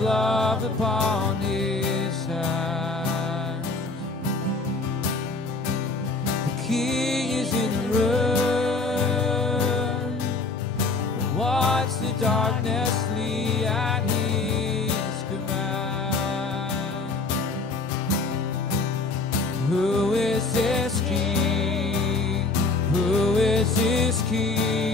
love upon his hands. The King is in the room. Watch the darkness flee at his command. Who is this King? Who is this King?